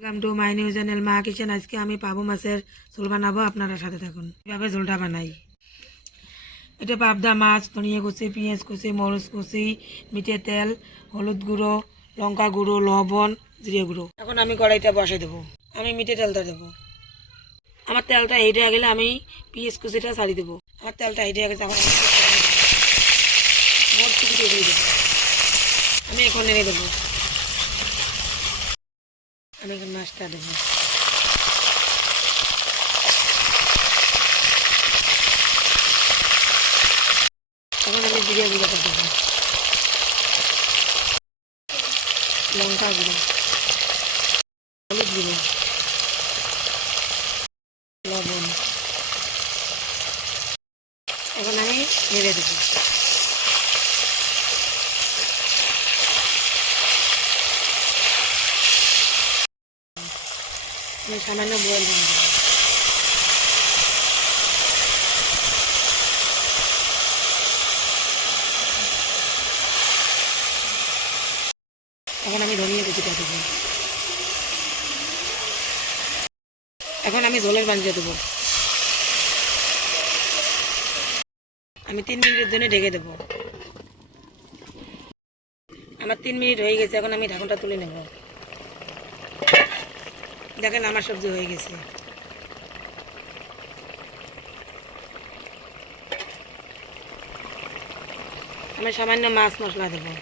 Welcome to my new channel মা kitchen. আজকে আমি পাবু মাছের ঝোল বানাবো, আপনারা সাথে থাকুন। কীভাবে ঝোলটা বানাই, এটা পাবদা মাছ, ধনিয়া কুচি, পেঁয়াজ কুচি, মরিচ কুচি, মিঠে তেল, হলুদ গুঁড়ো, লঙ্কা গুঁড়ো, লবণ, জিরে গুঁড়ো। এখন আমি কড়াইটা বসে দেবো। আমি মিঠে তেলটা দেবো। আমার তেলটা হেঁটে গেলে আমি পেঁয়াজ কুচিটা ছাড়ি দেবো। আমার তেলটা হেঁটে গেছে, এখন আমি মরিচ কুচিটা দিয়ে দেবো। আমি এখন নেড়ে দেবো। আমি এখন মাছটা দেবো। এখন আমি জিরে গুঁড়োটা দেবো, লঙ্কা গুঁড়ো, হলুদ গুঁড়ো, লবণ। এখন আমি নেড়ে দেবো। আমি সামান্য বয়েল দিয়ে দেবো। এখন আমি ধনিয়া কুচিটা দেবো। এখন আমি ঝোলের পানি দিয়ে দেবো। আমি 3 মিনিটের জন্য ঢেকে দেবো। আমার 3 মিনিট হয়ে গেছে, এখন আমি ঢাকনটা তুলে নেব। দেখেন আমার সবজি হয়ে গেছে। আমি সামান্য মাছ মশলা দেবো।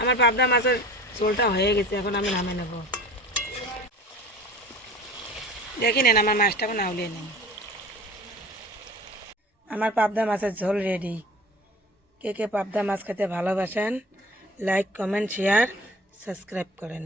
আমার পাবদা মাছের ঝোলটা হয়ে গেছে, এখন আমি নামে নেব। দেখি নেন আমার মাছটা এখন আউলিয়ে নেন। আমার পাবদা মাছের ঝোল রেডি। কে কে পাবদা মাছ খেতে ভালোবাসেন, লাইক, কমেন্ট, শেয়ার, সাবস্ক্রাইব করেন।